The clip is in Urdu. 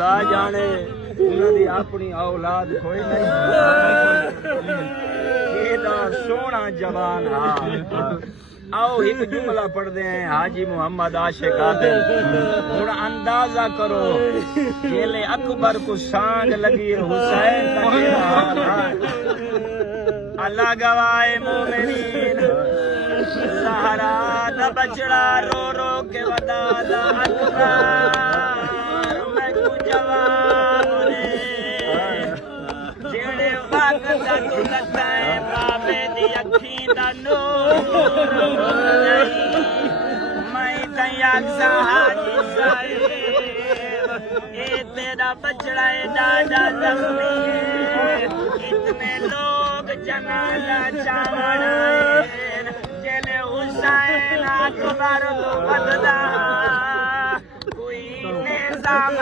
خدا جانے انہوں دی اپنی اولاد کوئی نہیں یہ سونا جوان ہاں آؤ ایک جملہ پڑھ دیں حاجی محمد عاشق عادل اور اندازہ کرو جیلے اکبر کو سانگ لگی حسین کا کیا حال ہے اللہ گواہ مومنین سہارا دا بچڑا رو رو کے ودا دا اکبر میں کو جواب دے جیڑے وقت دا تو لگتا ہے بابے دی اکھیں دا نور میں تئی اکسا حاجی صاحب اے تیرا بچڑا ہے دادا زخمی ہے اتنے لوگ جنازہ چاوڑ آئے جیلے حسین اکبر کو بددا کوئی نظام